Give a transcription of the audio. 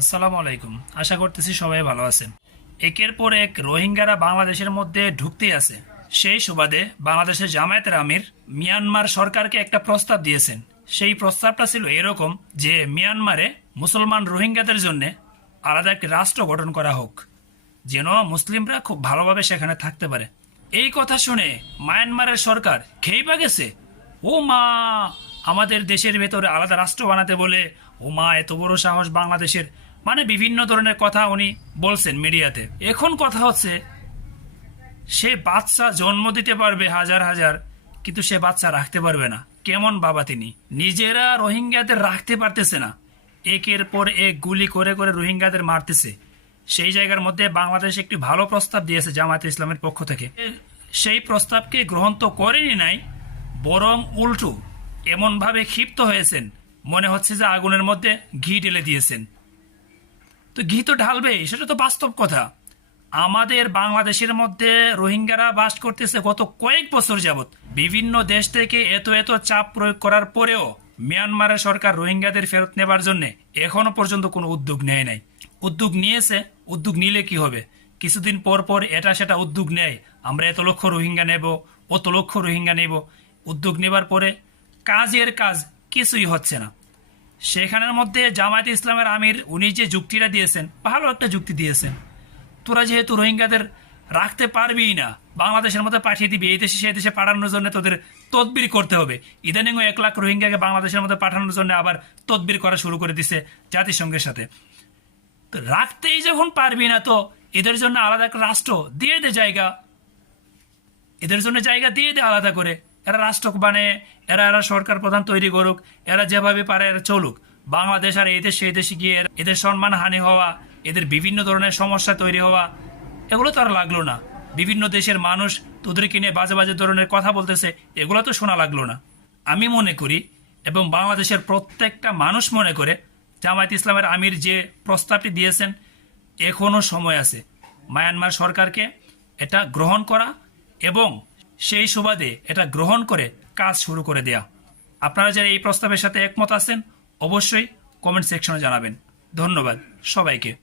আসসালামু আলাইকুম। আশা করতেছি সবাই ভালো আছেন। একের পর এক রোহিঙ্গারা বাংলাদেশের মধ্যে ঢুকতে আছে। সেই সুবাদে বাংলাদেশের জামায়াতের আমির মিয়ানমার সরকারকে একটা প্রস্তাব দিয়েছেন। সেই প্রস্তাবটা ছিল এরকম যে মিয়ানমারে মুসলমান রোহিঙ্গাদের জন্য আলাদা একটি রাষ্ট্র গঠন করা হোক, যেন মুসলিমরা খুব ভালোভাবে সেখানে থাকতে পারে। এই কথা শুনে মায়ানমারের সরকার খেয়ে পা গেছে। ও মা, আমাদের দেশের ভেতরে আলাদা রাষ্ট্র বানাতে বলে, ও মা, এত বড় সাহস বাংলাদেশের মানে বিভিন্ন ধরনের কথা উনি বলছেন মিডিয়াতে। এখন কথা হচ্ছে, সে বাচ্চা জন্ম দিতে পারবে হাজার হাজার, কিন্তু সে বাচ্চা রাখতে পারবে না। কেমন বাবা তিনি? নিজেরা রোহিঙ্গাদের রাখতে পারতেছে না। একের পর এক গুলি করে করে রোহিঙ্গাদের মারতেছে। সেই জায়গার মধ্যে বাংলাদেশ একটি ভালো প্রস্তাব দিয়েছে জামায়াতে ইসলামের পক্ষ থেকে। সেই প্রস্তাবকে গ্রহণ তো করেনি নাই, বরং উল্টো এমনভাবে ক্ষিপ্ত হয়েছেন। মনে হচ্ছে যে আগুনের মধ্যে ঘি ঢেলে দিয়েছেন। তো ঘি তো ঢালবে, সেটা তো বাস্তব কথা। আমাদের বাংলাদেশের মধ্যে রোহিঙ্গারা বাস করতেছে গত কয়েক বছর যাবৎ। বিভিন্ন দেশ থেকে এত এত চাপ প্রয়োগ করার পরেও মিয়ানমারের সরকার রোহিঙ্গাদের ফেরত নেবার জন্য এখনও পর্যন্ত কোনো উদ্যোগ নেয় নাই। উদ্যোগ নিয়েছে, উদ্যোগ নিলে কি হবে? কিছুদিন পর পর এটা সেটা উদ্যোগ নেয়। আমরা এত লক্ষ রোহিঙ্গা নেব অত লক্ষ রোহিঙ্গা নেব। উদ্যোগ নেবার পরে কাজের কাজ কিছুই হচ্ছে না। সেখানের মধ্যে জামায়াত ইসলামের আমির, উনি যে যুক্তিটা দিয়েছেন, ভালো একটা যুক্তি দিয়েছেন। তোরা যেহেতু রোহিঙ্গাদের রাখতে পারবি না, বাংলাদেশের মধ্যে পাঠিয়ে দিবি, এই দেশে সেই দেশে পাঠানোর জন্য তোদের তদবির করতে হবে। ইদানিংও এক লাখ রোহিঙ্গাকে বাংলাদেশের মধ্যে পাঠানোর জন্য আবার তদবির করা শুরু করে দিছে জাতিসংঘের সাথে। তো রাখতেই যখন পারবি না তো এদের জন্য আলাদা একটা রাষ্ট্র, দিয়ে দে জায়গা। এদের জন্য জায়গা দিয়ে দে আলাদা করে। এরা রাষ্ট্র মানে এরা এরা সরকার প্রধান তৈরি করুক, এরা যেভাবে পারে এরা চলুক। বাংলাদেশ আর এই দেশ সেই দেশে গিয়ে এদের সম্মান হানি হওয়া, এদের বিভিন্ন ধরনের সমস্যা তৈরি হওয়া, এগুলো তো আর লাগল না। বিভিন্ন দেশের মানুষ তোদেরকে নিয়ে বাজে বাজে ধরনের কথা বলতেছে, এগুলো তো শোনা লাগল না। আমি মনে করি এবং বাংলাদেশের প্রত্যেকটা মানুষ মনে করে, জামায়াত ইসলামের আমির যে প্রস্তাবটি দিয়েছেন, এখনও সময় আছে। মায়ানমার সরকারকে এটা গ্রহণ করা এবং সেই সুবাদে এটা গ্রহণ করে কাজ শুরু করে দেয়া। আপনারা যারা এই প্রস্তাবের সাথে একমত আছেন, অবশ্যই কমেন্ট সেকশনে জানাবেন। ধন্যবাদ সবাইকে।